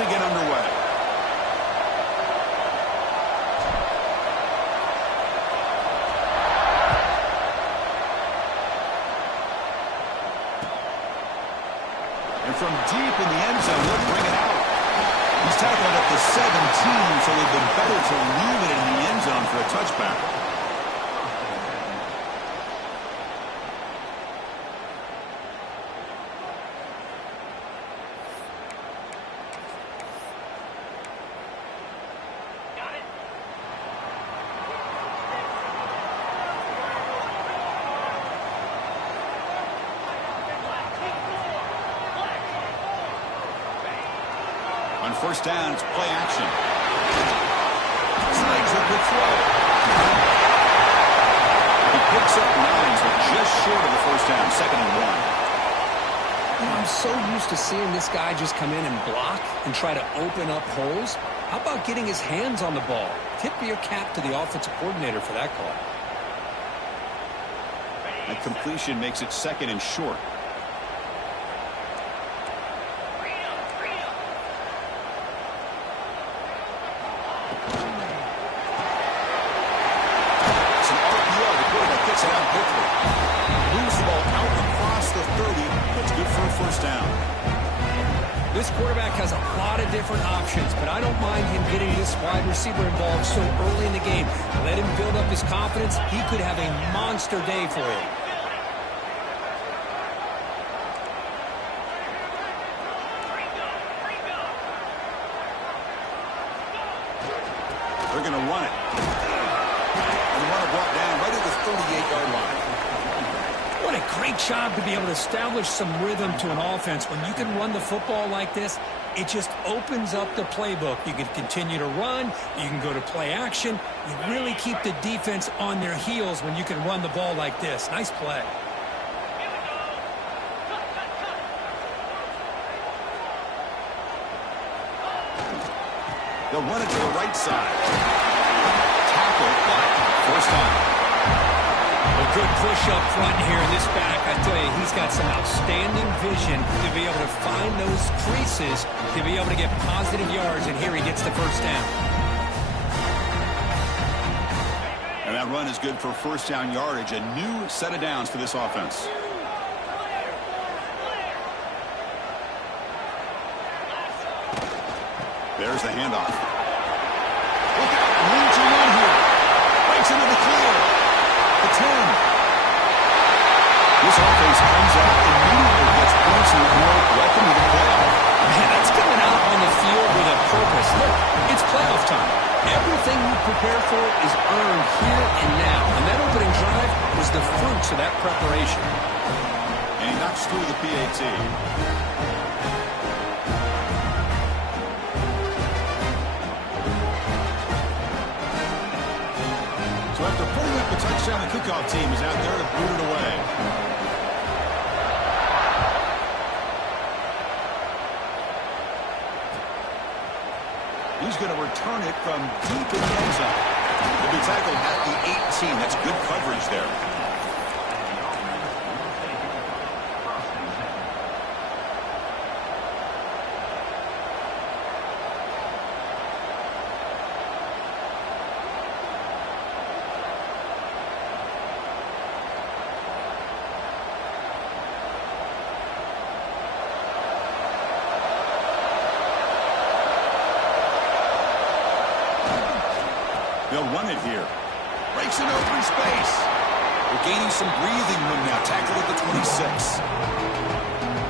to get underway. And from deep in the end zone, they'll bring it out. He's tackled at the 17, so they've been better to leave it in the end zone for a touchback. On first down, it's play action. Snags a good throw. He picks up 9, so just short of the first down, 2nd and 1. You know, I'm so used to seeing this guy just come in and block and try to open up holes. How about getting his hands on the ball? Tip your cap to the offensive coordinator for that call. That completion makes it 2nd and short. This quarterback has a lot of different options, but I don't mind him getting this wide receiver involved so early in the game. Let him build up his confidence. He could have a monster day for you. They're going to run it. And the runner brought down right at the 38-yard line. What a great job to be able to establish some rhythm to an offense. When you can run the football like this, it just opens up the playbook. You can continue to run. You can go to play action. You really keep the defense on their heels when you can run the ball like this. Nice play. They'll run it to the right side. Tackle, but first down. A good push up front here in this back. I tell you, he's got some outstanding vision to be able to find those creases, to be able to get positive yards, and here he gets the first down. And that run is good for first down yardage, a new set of downs for this offense. There's the handoff. Look out, room to run here. Breaks into the clear. The 10. This offense comes out immediately, gets points and more. Welcome to the playoff. Man, that's coming out on the field with a purpose. Look, it's playoff time. Everything you prepare for is earned here and now. And that opening drive was the fruits of that preparation. And he knocks through the PAT. So after putting up a touchdown, the kickoff team is out there to boot it away. He's going to return it from deep in the end zone. He'll be tackled at the 18. That's good coverage there. They'll run it here. Breaks an open space. They're gaining some breathing room now. Tackled at the 26.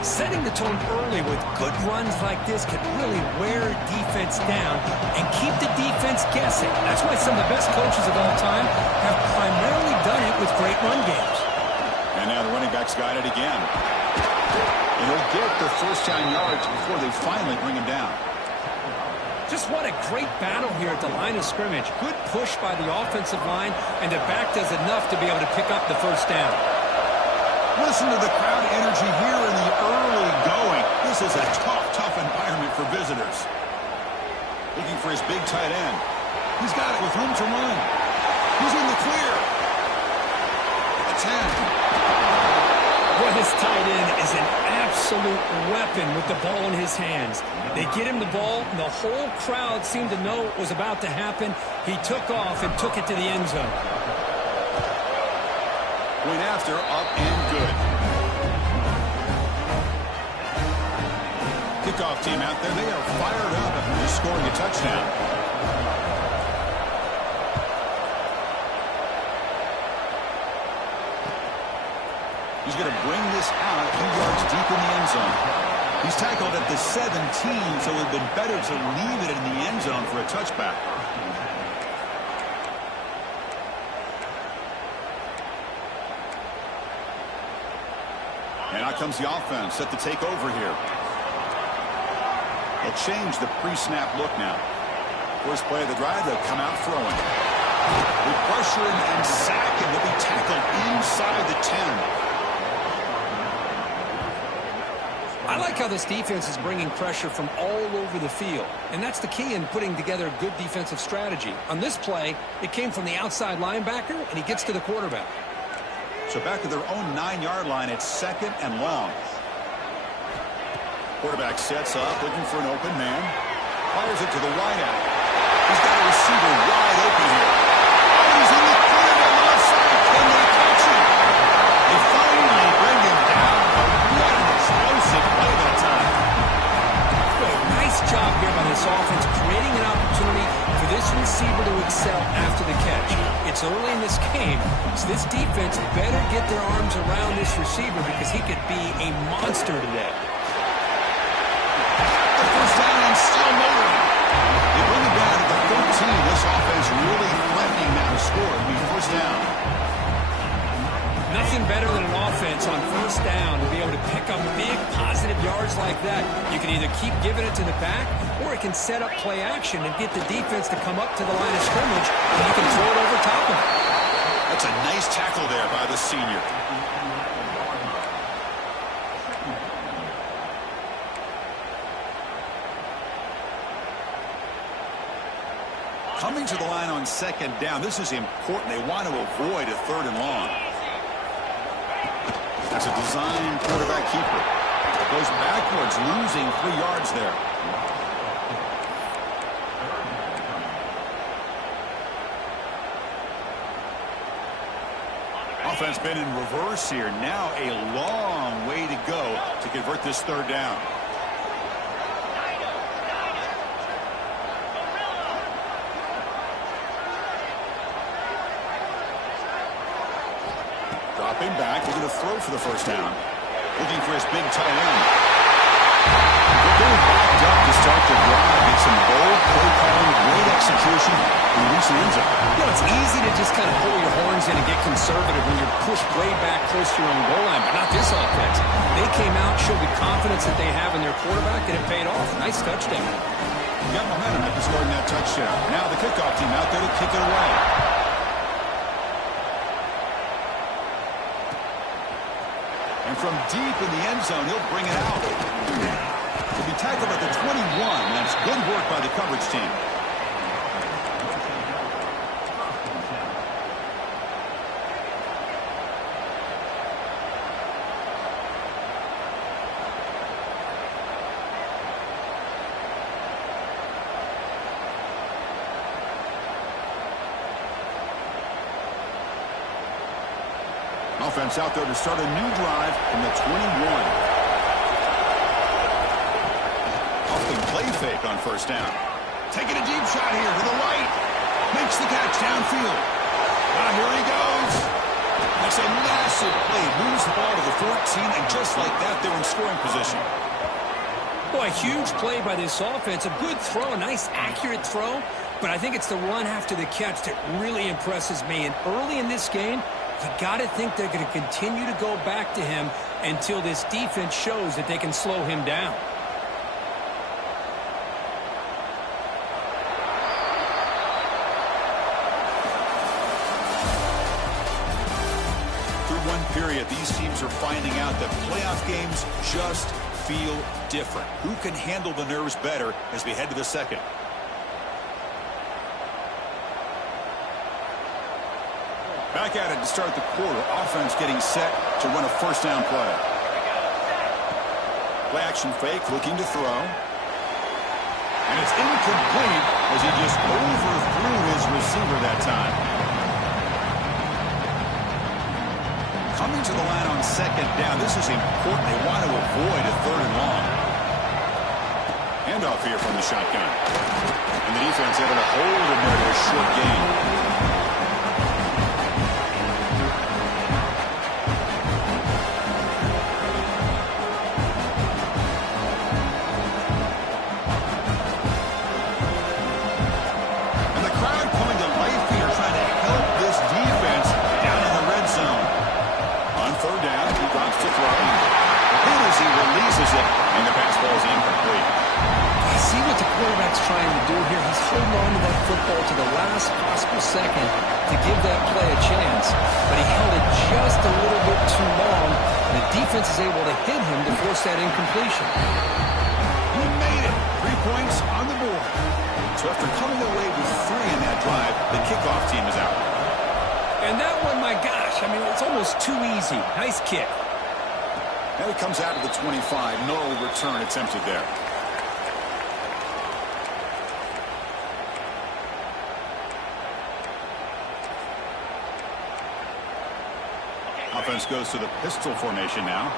Setting the tone early with good runs like this can really wear defense down and keep the defense guessing. That's why some of the best coaches of all time have primarily done it with great run games. And now the running back's got it again. And he'll get the first down yards before they finally bring him down. Just what a great battle here at the line of scrimmage. Good push by the offensive line, and the back does enough to be able to pick up the first down. Listen to the crowd energy here in the early going. This is a tough environment for visitors. Looking for his big tight end. He's got it with room to run. He's in the clear. At the 10. Well, his tight end is an absolute absolute weapon with the ball in his hands. They get him the ball, and the whole crowd seemed to know what was about to happen. He took off and took it to the end zone. Point after, up and good. Kickoff team out there, they are fired up after just scoring a touchdown. He's going to bring this out a few yards deep in the end zone. He's tackled at the 17, so it would have been better to leave it in the end zone for a touchback. And out comes the offense set to take over here. They'll change the pre-snap look now. First play of the drive, they'll come out throwing. They pressure him and sack him. They'll be tackled inside the 10. I like how this defense is bringing pressure from all over the field, and that's the key in putting together a good defensive strategy. On this play, it came from the outside linebacker, and he gets to the quarterback. So back to their own 9-yard line, it's 2nd and long. Quarterback sets up, looking for an open man. Fires it to the wide out. He's got a receiver wide open here. Oh, he's in the corner on the left side. Can they catch him? They finally bring him down. What an explosive play that time. Boy, nice job here by this offense, creating an opportunity for this receiver to excel after the catch. It's early in this game, so this defense better get their arms around this receiver because he could be a monster today. The first down and still motoring. They bring him down at the 13. This offense really threatening now to score. It'll be first down. Nothing better than an offense on first down to be able to pick up big positive yards like that. You can either keep giving it to the back, or it can set up play action and get the defense to come up to the line of scrimmage, and you can throw it over top of it. That's a nice tackle there by the senior. Coming to the line on 2nd down, this is important. They want to avoid a 3rd and long. That's a design quarterback keeper. Goes backwards, losing 3 yards there. Offense been in reverse here. Now a long way to go to convert this 3rd down. Dropping back, they're going to throw for the first down. Looking for his big tight end. They're going backed up to start the drive. It's some bold play calling, great execution, and reach the end zone. You know, it's easy to just kind of pull your horns in and get conservative when you're pushed way back close to your own goal line, but not this offense. They came out, showed the confidence that they have in their quarterback, and it paid off. Nice touchdown. Got momentum after scoring that touchdown. Now the kickoff team out there to kick it away. And from deep in the end zone, he'll bring it out. He'll be tackled at the 21. That's good work by the coverage team. Offense out there to start a new drive from the 21. Off the play fake on first down. Taking a deep shot here to the right. Makes the catch downfield. Ah, here he goes. That's a massive play. Moves the ball to the 14, and just like that, they're in scoring position. Boy, a huge play by this offense. A good throw, a nice accurate throw. But I think it's the run after the catch that really impresses me. And early in this game, you got to think they're going to continue to go back to him until this defense shows that they can slow him down. Through one period, these teams are finding out that playoff games just feel different. Who can handle the nerves better as we head to the second? Back at it to start the quarter. Offense getting set to run a first down play. Play action fake, looking to throw. And it's incomplete as he just overthrew his receiver that time. Coming to the line on second down. This is important. They want to avoid a third and long. Handoff here from the shotgun. And the defense able to hold him there to a short gain. And the pass ball is incomplete. I see what the quarterback's trying to do here. He's holding on to that football to the last possible second to give that play a chance. But he held it just a little bit too long, and the defense is able to hit him to force that incompletion. He made it. 3 points on the board. So after coming away with 3 in that drive, the kickoff team is out. And that one, my gosh, I mean, it's almost too easy. Nice kick. And it comes out of the 25. No return attempted there. Offense goes to the pistol formation now.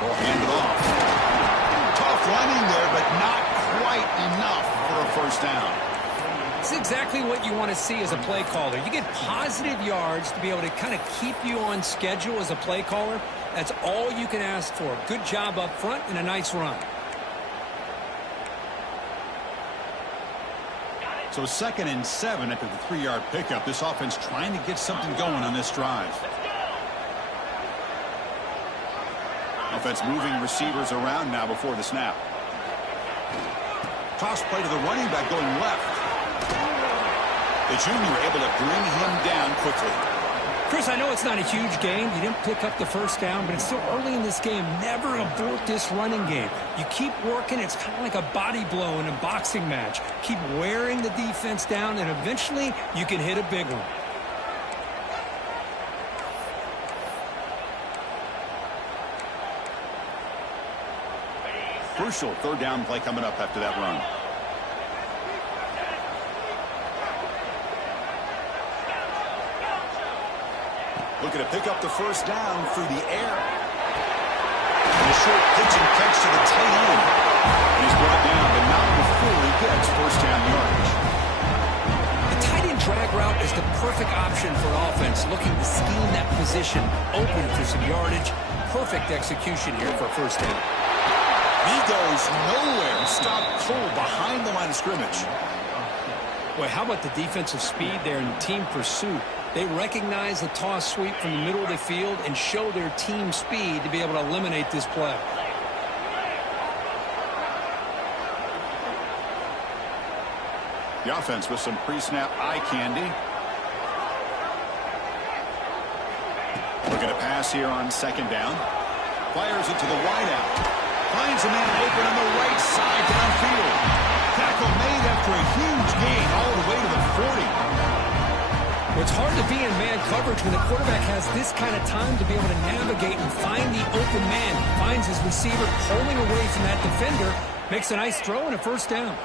Ball handed off. Tough running there, but not quite enough for a first down. It's exactly what you want to see as a play caller. You get positive yards to be able to kind of keep you on schedule as a play caller. That's all you can ask for. Good job up front and a nice run. So 2nd and 7 after the 3-yard pickup. This offense trying to get something going on this drive. Offense moving receivers around now before the snap. Toss play to the running back going left. The junior able to bring him down quickly. Chris, I know it's not a huge game. You didn't pick up the first down, but it's still early in this game. Never abort this running game. You keep working. It's kind of like a body blow in a boxing match. Keep wearing the defense down, and eventually you can hit a big one. Crucial 3rd down play coming up after that run. Looking to pick up the first down through the air. And a short pitch and catch to the tight end. And he's brought down, but not before he gets first down yardage. The tight end drag route is the perfect option for offense, looking to scheme that position, open for some yardage. Perfect execution here for first down. He goes nowhere. Stopped cold behind the line of scrimmage. Boy, how about the defensive speed there in team pursuit? They recognize the toss sweep from the middle of the field and show their team speed to be able to eliminate this play. The offense with some pre-snap eye candy. Looking to pass here on 2nd down. Fires it to the wideout. Finds a man open on the right side downfield. Tackle made after a huge gain all the way to the 40. Well, it's hard to be in man coverage when the quarterback has this kind of time to be able to navigate and find the open man. Finds his receiver pulling away from that defender. Makes a nice throw and a first down.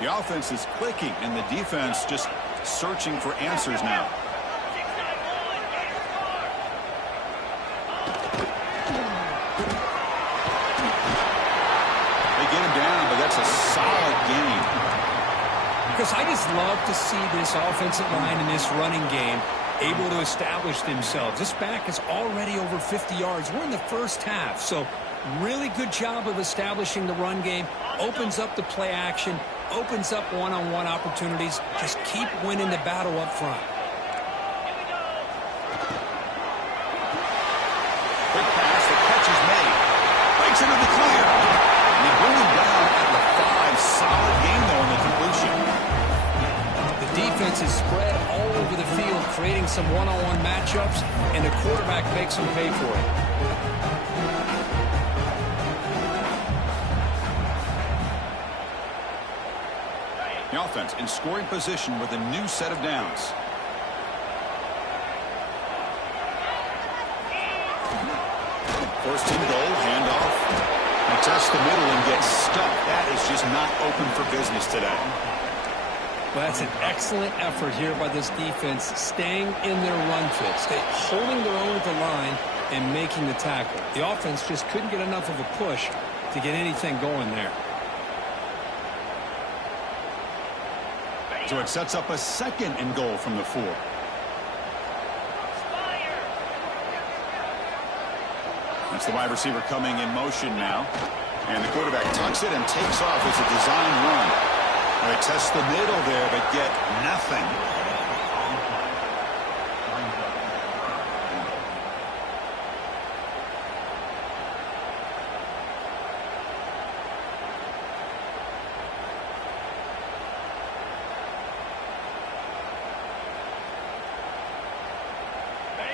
The offense is clicking and the defense just searching for answers now. They get him down, but that's a solid gain. Because I just love to see this offensive line in this running game able to establish themselves. This back is already over 50 yards. We're in the first half, so really good job of establishing the run game. Opens up the play action, opens up one-on-one opportunities. Just keep winning the battle up front. Quick pass, the catch is made. Breaks into the clear. And they bring him down at the 5. Solid game, though, in the completion. Defense is spread all over the field, creating some one-on-one matchups, and the quarterback makes them pay for it. The offense in scoring position with a new set of downs. First and goal, handoff. They test the middle and get stuck. That is just not open for business today. Well, that's an excellent effort here by this defense, staying in their run fit, holding their own at the line and making the tackle. The offense just couldn't get enough of a push to get anything going there. So it sets up a second and goal from the 4. That's the wide receiver coming in motion now. And the quarterback tucks it and takes off. It's a design run. They test the middle there, but get nothing.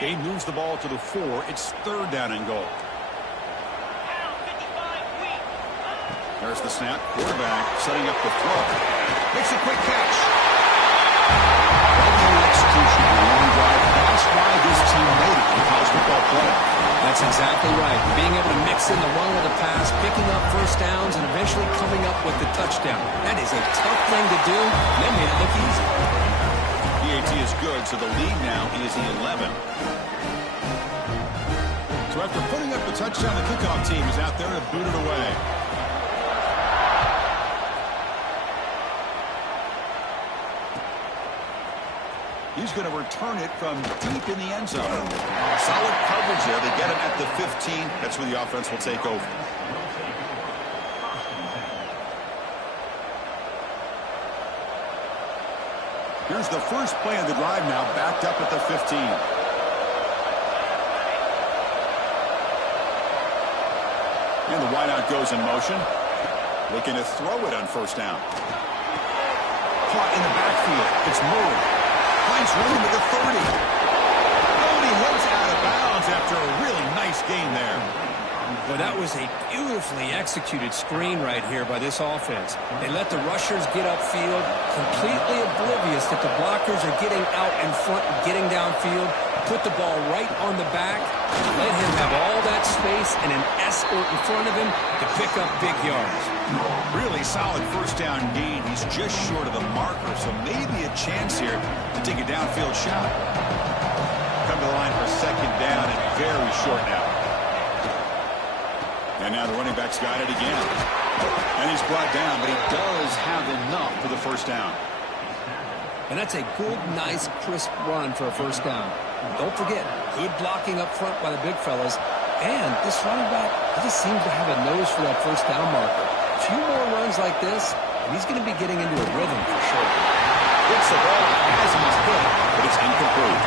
He moves the ball to the 4. It's 3rd down and goal. There's the snap. Quarterback setting up the throw. Makes a quick catch. Well, execution on a long drive. That's why this team made it in college football play. That's exactly right. Being able to mix in the run with the pass, picking up first downs, and eventually coming up with the touchdown. That is a tough thing to do. They made it look easy. PAT is good, so the lead now is 11. So after putting up the touchdown, the kickoff team is out there to boot it away. He's going to return it from deep in the end zone. Solid coverage there. They get him at the 15. That's where the offense will take over. Here's the first play of the drive now, backed up at the 15. And the wideout goes in motion. Looking to throw it on first down. Caught in the backfield. It's Murray. Finds room at the 30. Oh, he heads out of bounds after a really nice gain there. Well, that was a beautifully executed screen right here by this offense. They let the rushers get upfield, completely oblivious that the blockers are getting out in front and getting downfield. Put the ball right on the back, let him have all that space and an escort in front of him to pick up big yards. Really solid first down gain. He's just short of the marker, so maybe a chance here to take a downfield shot. Come to the line for second down and very short now. And now the running back's got it again. And he's brought down, but he does have enough for the first down. And that's a good, nice, crisp run for a first down. Don't forget, good blocking up front by the big fellas. And this running back, he just seems to have a nose for that first down marker. A few more runs like this, and he's going to be getting into a rhythm for sure. Gets the ball as he's hit, but it's incomplete.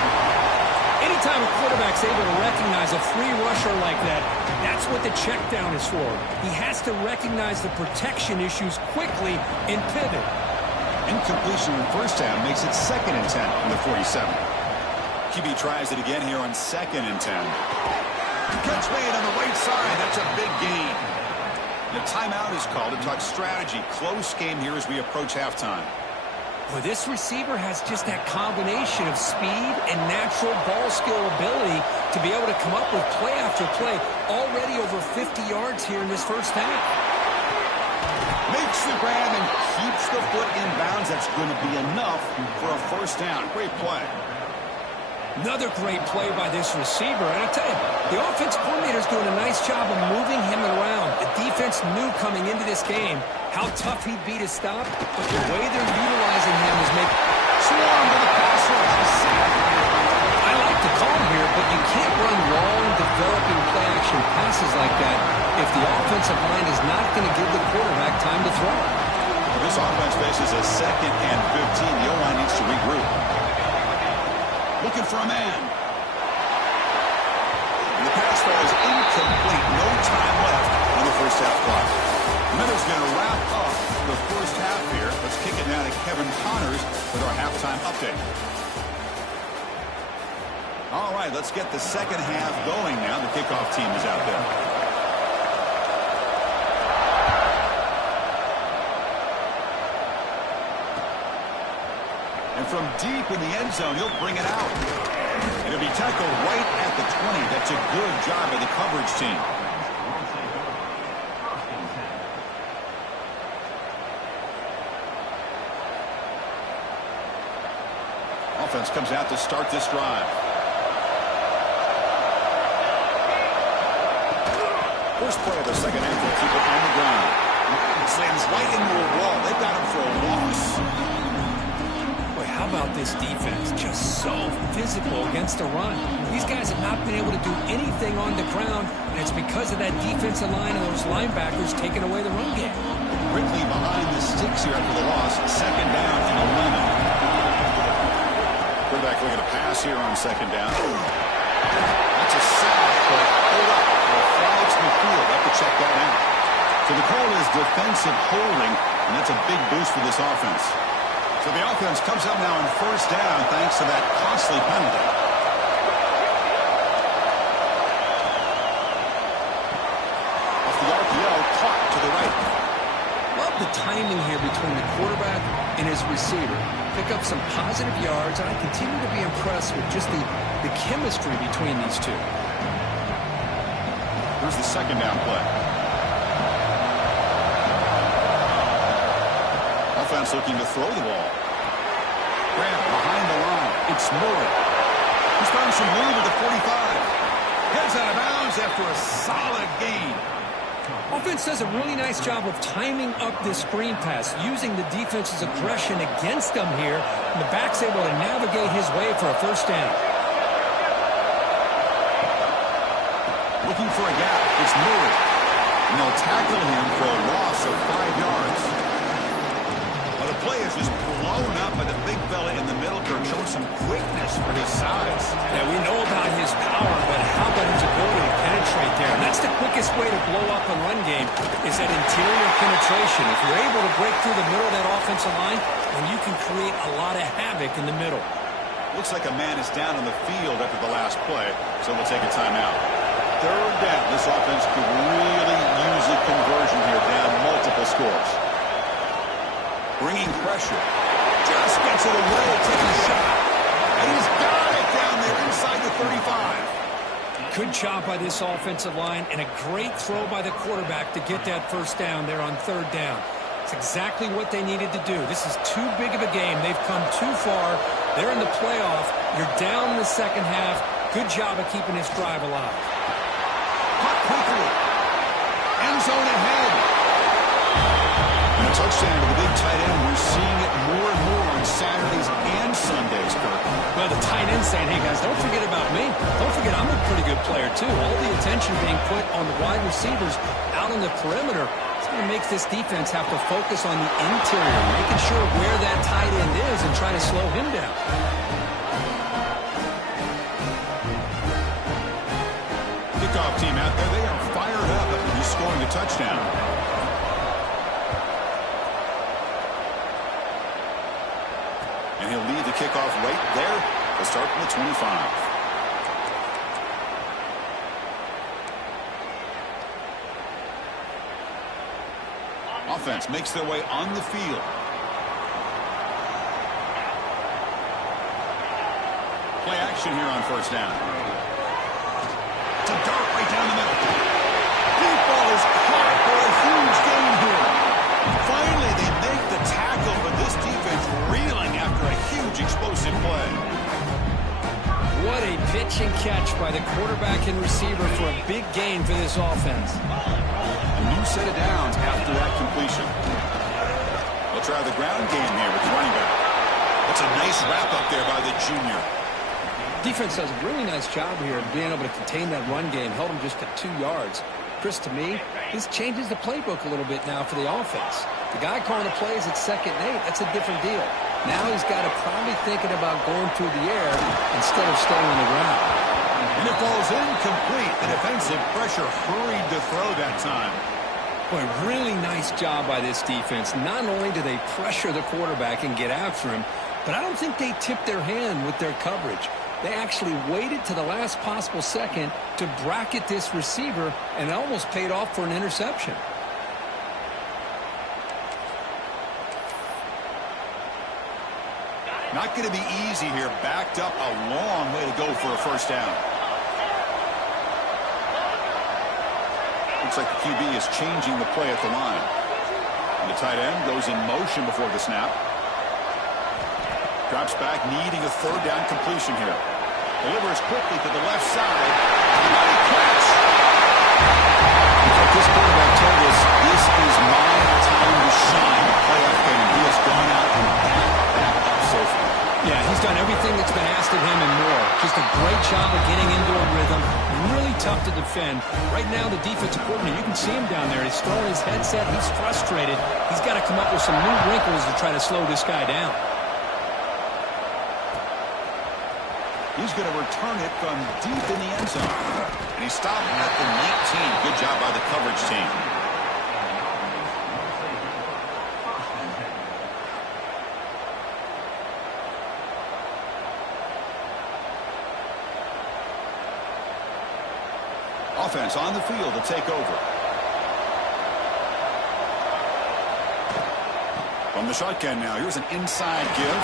Anytime a quarterback's able to recognize a free rusher like that, that's what the check down is for. He has to recognize the protection issues quickly and pivot. Incompletion on first down makes it 2nd and 10 from the 47. QB tries it again here on 2nd and 10. Catch made on the right side. That's a big gain. The timeout is called to talk strategy. Close game here as we approach halftime. Well, this receiver has just that combination of speed and natural ball skill ability to be able to come up with play after play. Already over 50 yards here in this first half. Makes the grab and keeps the foot in bounds. That's going to be enough for a first down. Great play. Another great play by this receiver. And I tell you, the offense coordinator's doing a nice job of moving him around. The defense knew coming into this game how tough he'd be to stop, but the way they're utilizing him is making swarm to the pass rush. I like the call here, but you can't run long, developing play-action passes like that if the offensive line is not going to give the quarterback time to throw. This offense faces a 2nd and 15. The O-line needs to regroup. Looking for a man. And the pass ball is incomplete. No time left on the first half clock. Miller's going to wrap up the first half here. Let's kick it now to Kevin Connors with our halftime update. All right, let's get the second half going now. The kickoff team is out there. And from deep in the end zone, he'll bring it out. And it'll be tackled right at the 20. That's a good job by the coverage team. Offense comes out to start this drive. First play of the second half will keep it on the ground. Slams right into a wall. They've got him for a loss. Boy, how about this defense? Just so physical against the run. These guys have not been able to do anything on the ground, and it's because of that defensive line and those linebackers taking away the run game. Quickly behind the sticks here after the loss. Second down and 11. Quarterback looking to pass here on second down. That's a sack, but hold up. The flag's in the field. Have to check that out. So the call is defensive holding, and that's a big boost for this offense. So the offense comes up now on first down thanks to that costly penalty. Off the RPO, caught to the right. Love the timing here between the quarterback and his receiver. Pick up some positive yards, and I continue to be impressed with just the chemistry between these two. Here's the second down play. Offense looking to throw the ball. Grant behind the line. It's Murray. He's found some room at the 45. Heads out of bounds after a solid gain. Offense does a really nice job of timing up this screen pass, using the defense's aggression against them here, and the back's able to navigate his way for a first down. Looking for a gap. It's Murray. And they'll tackle him for a loss of 5 yards. Well, the play is just blown up by the big fella in the middle. Kirk showing some quickness for his size. Yeah, we know about his power, but how about his ability to penetrate there? And that's the quickest way to blow up a run game, is that interior penetration. If you're able to break through the middle of that offensive line, then you can create a lot of havoc in the middle. Looks like a man is down on the field after the last play, so we'll take a timeout. Third down. This offense could really use a conversion here, down multiple scores. Bringing pressure. Just gets it away, takes a shot. And he's got it down there inside the 35. Good job by this offensive line, and a great throw by the quarterback to get that first down there on third down. It's exactly what they needed to do. This is too big of a game. They've come too far. They're in the playoff. You're down in the second half. Good job of keeping this drive alive. Caught quickly. End zone ahead. And a touchdown to the big tight end. We're seeing it more and more on Saturdays and Sundays, Kirk. Well, the tight end saying, hey, guys, don't forget about me. Don't forget I'm a pretty good player, too. All the attention being put on the wide receivers out on the perimeter. It's going to make this defense have to focus on the interior, making sure where that tight end is and try to slow him down. Kickoff team out there, they are fired up after just scoring a touchdown. And he'll lead the kickoff right there to start from the 25. Offense makes their way on the field. Play action here on first down. It's a dart right down the middle. Deep ball is caught for a huge gain here. Finally, they make the tackle, but this defense reeling after a huge explosive play. What a pitch and catch by the quarterback and receiver for a big gain for this offense. A new set of downs after that completion. They'll try the ground game here with the running back. That's a nice wrap-up there by the junior. Defense does a really nice job here of being able to contain that run game, held him just at 2 yards. Chris, to me, this changes the playbook a little bit now for the offense. The guy calling the plays at 2nd and 8, that's a different deal. Now he's got to probably thinking about going through the air instead of staying on the ground. And it falls incomplete. The defensive pressure hurried to throw that time. Boy, really nice job by this defense. Not only do they pressure the quarterback and get after him, but I don't think they tipped their hand with their coverage. They actually waited to the last possible second to bracket this receiver, and it almost paid off for an interception. Not going to be easy here. Backed up a long way to go for a first down. Looks like the QB is changing the play at the line. And the tight end goes in motion before the snap. Drops back, needing a third down completion here. Delivers quickly to the left side. Mighty catch. Like this quarterback told us, this is my time to shine. Playoff game. He has gone out and back up so far. Yeah, he's done everything that's been asked of him and more. Just a great job of getting into a rhythm. Really tough to defend. Right now, the defensive coordinator, you can see him down there. He's throwing his headset. He's frustrated. He's got to come up with some new wrinkles to try to slow this guy down. He's going to return it from deep in the end zone. And he stopped at the 19. Good job by the coverage team. Offense on the field to take over. From the shotgun now, here's an inside give.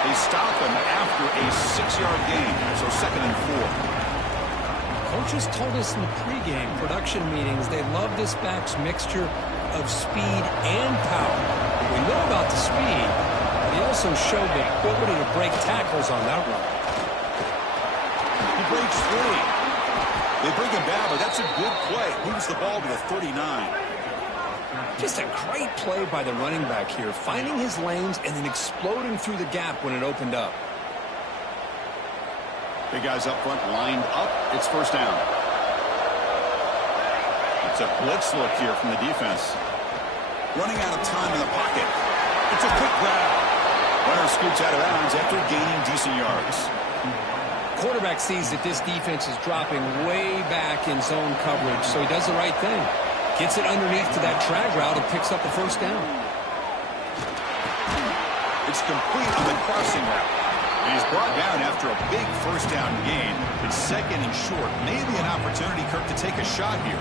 They stop him after a 6-yard gain, so 2nd and 4. Coaches told us in the pregame production meetings they love this back's mixture of speed and power. We know about the speed, but he also showed the ability to break tackles on that run. He breaks free. They bring him down, but that's a good play. Moves the ball to the 39. Just a great play by the running back here, finding his lanes and then exploding through the gap when it opened up. Big guys up front lined up. It's first down. It's a blitz look here from the defense. Running out of time in the pocket. It's a quick grab. Runner scoots out of bounds after gaining decent yards. Quarterback sees that this defense is dropping way back in zone coverage, so he does the right thing. Gets it underneath to that drag route and picks up the first down. It's complete on the crossing route. And he's brought down after a big first down gain. It's 2nd and short. Maybe an opportunity, Kirk, to take a shot here.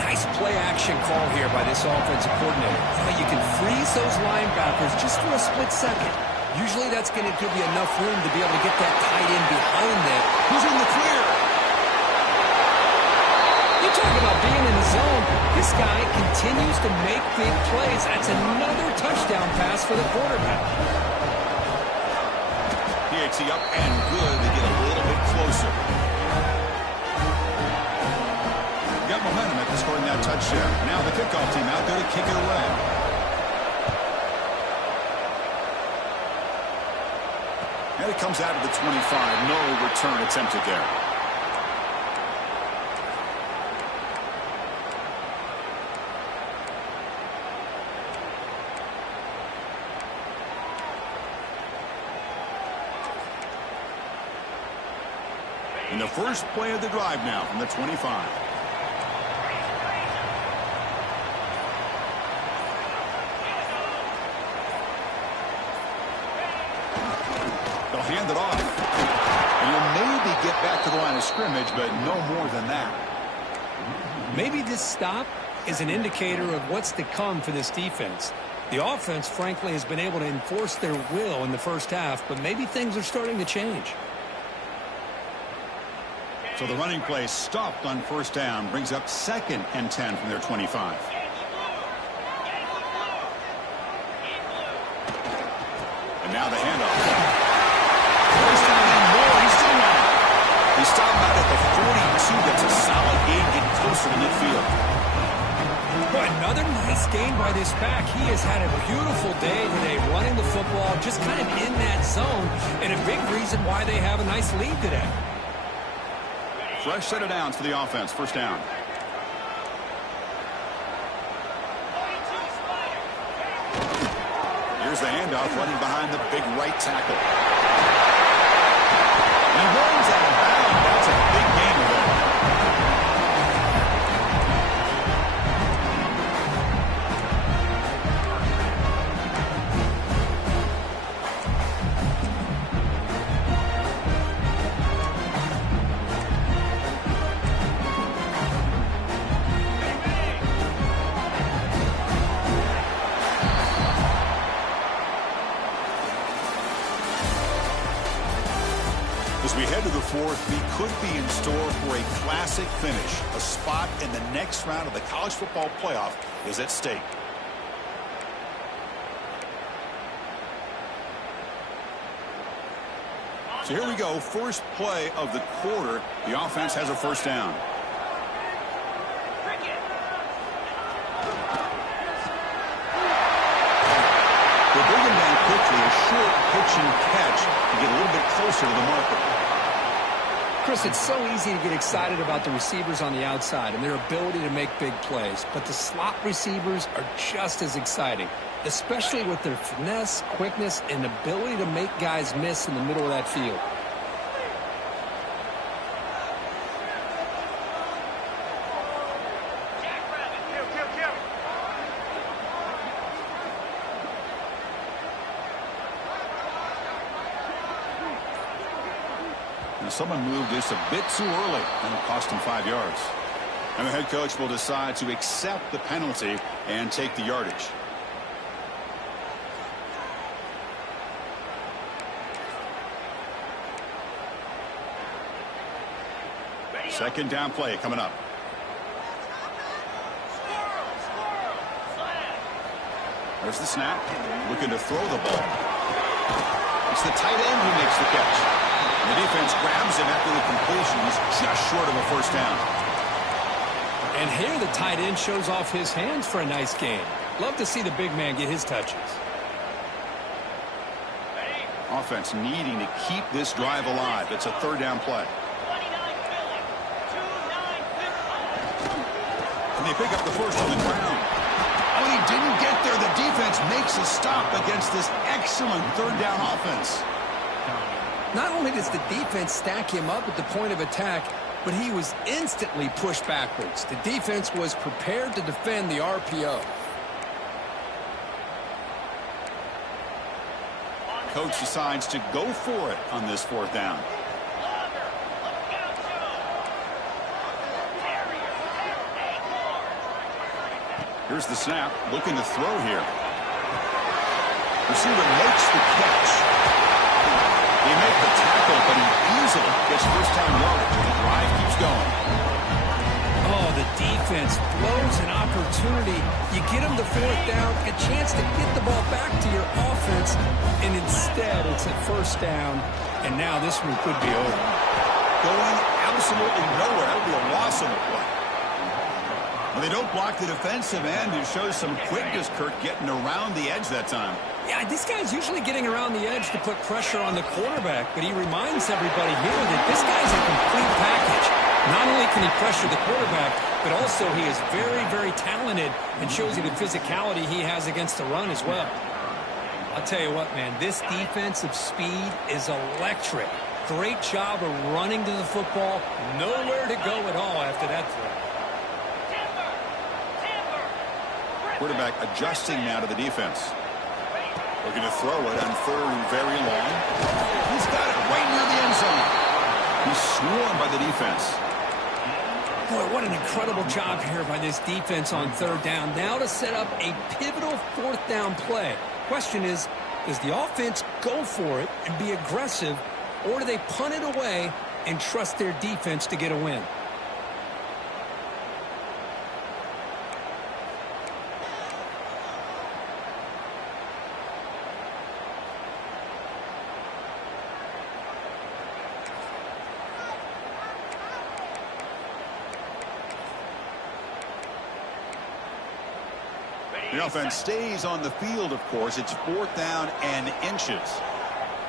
Nice play action call here by this offensive coordinator. You can freeze those linebackers just for a split second. Usually that's going to give you enough room to be able to get that tight end behind them. Who's in the clear? You talk about being in the zone. This guy continues to make big plays. That's another touchdown pass for the quarterback. PAT up and good to get a little bit closer. Got momentum after scoring that touchdown. Now the kickoff team out there to kick it away. And it comes out of the 25. No return attempted there. In the first play of the drive now from the 25. They'll hand it off. And you'll maybe get back to the line of scrimmage, but no more than that. Maybe this stop is an indicator of what's to come for this defense. The offense, frankly, has been able to enforce their will in the first half, but maybe things are starting to change. So the running play stopped on first down, brings up 2nd and 10 from their 25. And now the handoff. First down and more. He's still running. He stopped out at the 42. That's a solid gain, getting closer to midfield. But another nice gain by this back. He has had a beautiful day today running the football, just kind of in that zone, and a big reason why they have a nice lead today. Fresh set of downs for the offense. First down. Here's the handoff, running behind the big right tackle. He runs out of bounds. That's a big gain there. As we head to the fourth, we could be in store for a classic finish. A spot in the next round of the college football playoff is at stake. So here we go. First play of the quarter. The offense has a first down. They're bringing down quickly. A short pitch and catch to get a little bit closer to the marker. Chris, it's so easy to get excited about the receivers on the outside and their ability to make big plays. But the slot receivers are just as exciting, especially with their finesse, quickness, and ability to make guys miss in the middle of that field. Someone moved this a bit too early, and it cost him 5 yards. And the head coach will decide to accept the penalty and take the yardage. Second down play coming up. There's the snap. Looking to throw the ball. It's the tight end who makes the catch. The defense grabs him after the completion. He's just short of a first down. And here the tight end shows off his hands for a nice gain. Love to see the big man get his touches. Offense needing to keep this drive alive. It's a third down play. And they pick up the first on the ground. When he didn't get there, the defense makes a stop against this excellent third down offense. Not only does the defense stack him up at the point of attack, but he was instantly pushed backwards. The defense was prepared to defend the RPO. Coach decides to go for it on this fourth down. Here's the snap, looking to throw here. Receiver makes the catch. He made the tackle, but he easily gets first-down yardage, and the drive keeps going. Oh, the defense blows an opportunity. You get them to fourth down, a chance to get the ball back to your offense, and instead it's a first down, and now this one could be over. Going absolutely nowhere. That would be a loss on the play. Well, they don't block the defensive end. It shows some quickness, Kurt, getting around the edge that time. Yeah, this guy's usually getting around the edge to put pressure on the quarterback, but he reminds everybody here that this guy's a complete package. Not only can he pressure the quarterback, but also he is very, very talented and shows you the physicality he has against the run as well. I'll tell you what, man, this defensive speed is electric. Great job of running to the football. Nowhere to go at all after that throw. Quarterback adjusting now to the defense. Looking to throw it on third and very long. He's got it right near the end zone. He's swarmed by the defense. Boy, what an incredible job here by this defense on third down. Now to set up a pivotal fourth down play. Question is, does the offense go for it and be aggressive, or do they punt it away and trust their defense to get a win? The offense stays on the field, of course. It's fourth down and inches.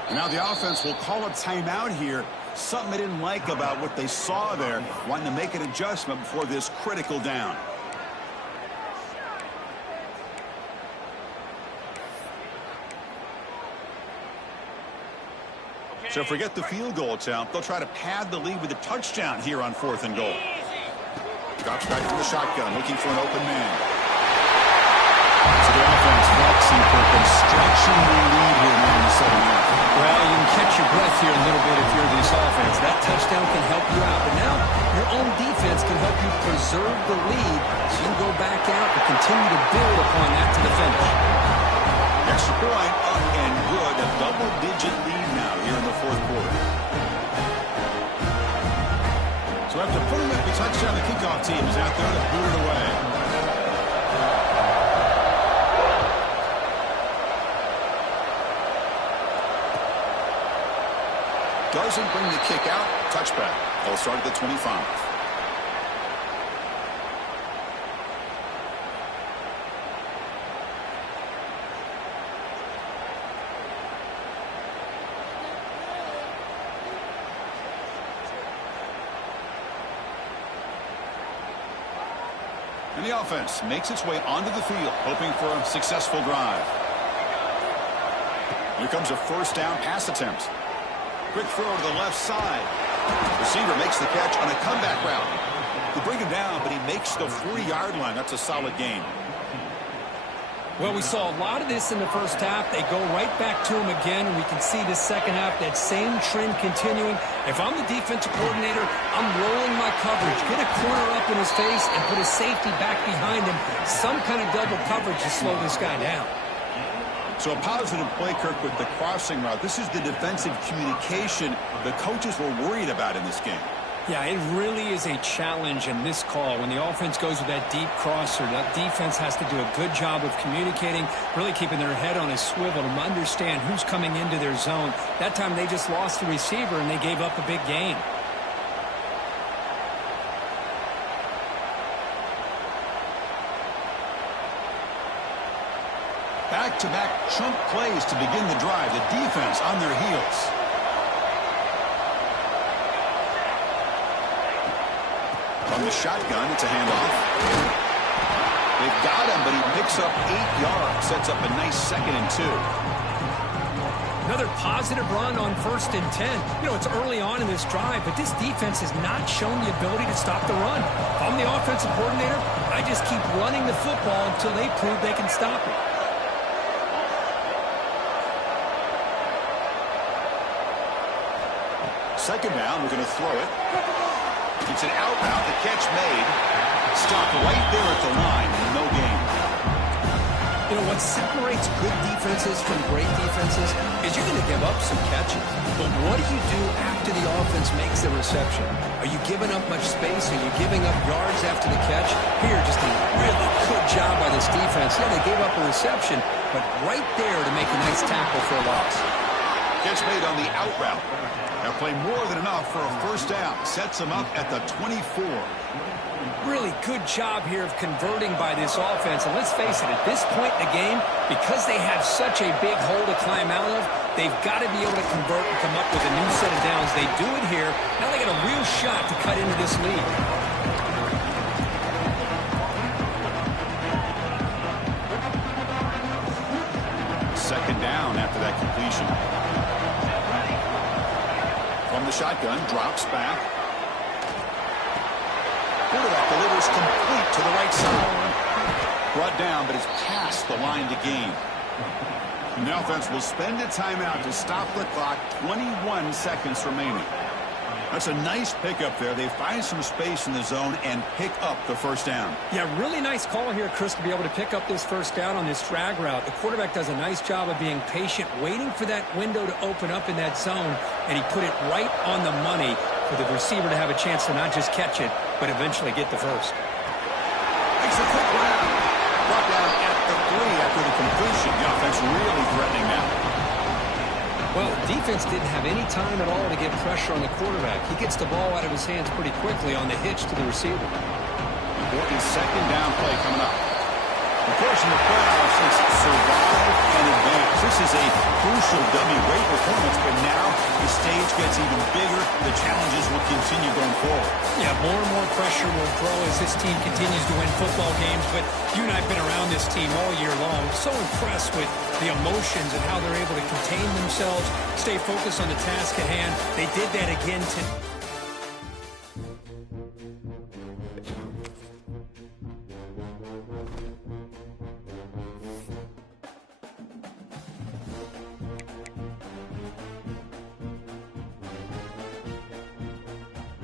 And now the offense will call a timeout here. Something they didn't like about what they saw there. Wanting to make an adjustment before this critical down. So forget the field goal attempt. They'll try to pad the lead with a touchdown here on fourth and goal. Drops back from the shotgun, looking for an open man. So the offense flexing for construction lead here now in the second half. Well, you can catch your breath here a little bit if you're this offense. That touchdown can help you out. But now your own defense can help you preserve the lead so you can go back out and continue to build upon that to the finish. Extra point up and good. A double-digit lead now here in the fourth quarter. touchdown. The kickoff team is out there to boot it away. Doesn't bring the kick out. Touchback. They'll start at the 25. And the offense makes its way onto the field, hoping for a successful drive. Here comes a first down pass attempt. Quick throw to the left side. Receiver makes the catch on a comeback route. They bring him down, but he makes the 40-yard line. That's a solid gain. Well, we saw a lot of this in the first half. They go right back to him again, and we can see the second half, that same trend continuing. If I'm the defensive coordinator, I'm rolling my coverage. Get a corner up in his face and put a safety back behind him. Some kind of double coverage to slow this guy down. So a positive play, Kirk, with the crossing route. This is the defensive communication the coaches were worried about in this game. Yeah, it really is a challenge in this call. When the offense goes with that deep crosser, that defense has to do a good job of communicating, really keeping their head on a swivel to understand who's coming into their zone. That time they just lost the receiver and they gave up a big gain. Back-to-back chunk plays to begin the drive. The defense on their heels. From the shotgun, it's a handoff. They've got him, but he picks up 8 yards. Sets up a nice 2nd and 2. Another positive run on 1st and 10. You know, it's early on in this drive, but this defense has not shown the ability to stop the run. If I'm the offensive coordinator, I just keep running the football until they prove they can stop it. Second down, we're going to throw it. It's an out route. The catch made. Stopped right there at the line. No gain. You know, what separates good defenses from great defenses is you're going to give up some catches. But what do you do after the offense makes the reception? Are you giving up much space? Are you giving up yards after the catch? Here, just a really good job by this defense. Yeah, they gave up a reception, but right there to make a nice tackle for a loss. Catch made on the out route. That play more than enough for a first down. Sets them up at the 24. Really good job here of converting by this offense. And let's face it, at this point in the game, because they have such a big hole to climb out of, they've got to be able to convert and come up with a new set of downs. They do it here. Now they got a real shot to cut into this lead. Second down after that completion. From the shotgun, drops back. Quarterback delivers complete to the right side. Brought down, but it's past the line to gain. And the offense will spend a timeout to stop the clock. 21 seconds remaining. That's a nice pickup there. They find some space in the zone and pick up the first down. Yeah, really nice call here, Chris, to be able to pick up this first down on this drag route. The quarterback does a nice job of being patient, waiting for that window to open up in that zone, and he put it right on the money for the receiver to have a chance to not just catch it, but eventually get the first. Makes a quick round. Brought down at the 3 after the completion. The offense really threatening now. Well, the defense didn't have any time at all to get pressure on the quarterback. He gets the ball out of his hands pretty quickly on the hitch to the receiver. Important second down play coming up. Of course, in the playoffs, it's survive and advance. This is a crucial W. Great performance, but now the stage gets even bigger. The challenges will continue going forward. Yeah, more and more pressure will grow as this team continues to win football games. But you and I have been around this team all year long. So impressed with the emotions and how they're able to contain themselves, stay focused on the task at hand. They did that again today.